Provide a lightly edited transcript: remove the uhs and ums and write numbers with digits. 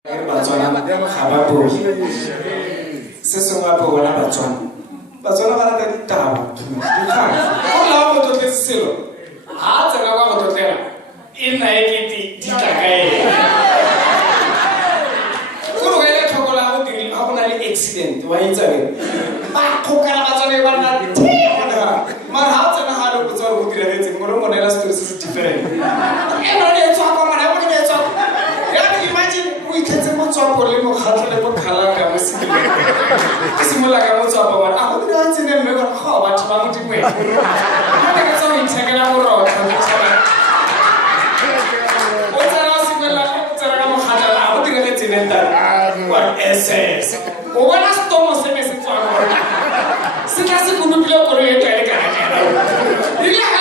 Batswana ga ba bue se sengwe gape bona batswana ba rata ditaba dikgang go la go totletse selo ga tsena kwa go totlela e nna e kete di tla ka ena go go ile tlhokola go dirile ga go na le accident wa itsabe ba khokana batswana ba nna tena mara ha tsena ga le botsa go diretse mo re monela story se different e no le tswa kwa mana go le tswa imagine we can say what's up le mo khatla le mo khala ka mo sile ke simola ka mo tswa ba a go dira tsene mme go ga batho ba mo dimwe ka ka tswa itshekela go rotha o tsara simola o tsara ka mo khatla a go dira tsene nta what ss o bona stomo se me se tswa go se ka se go bile go re e ka e ka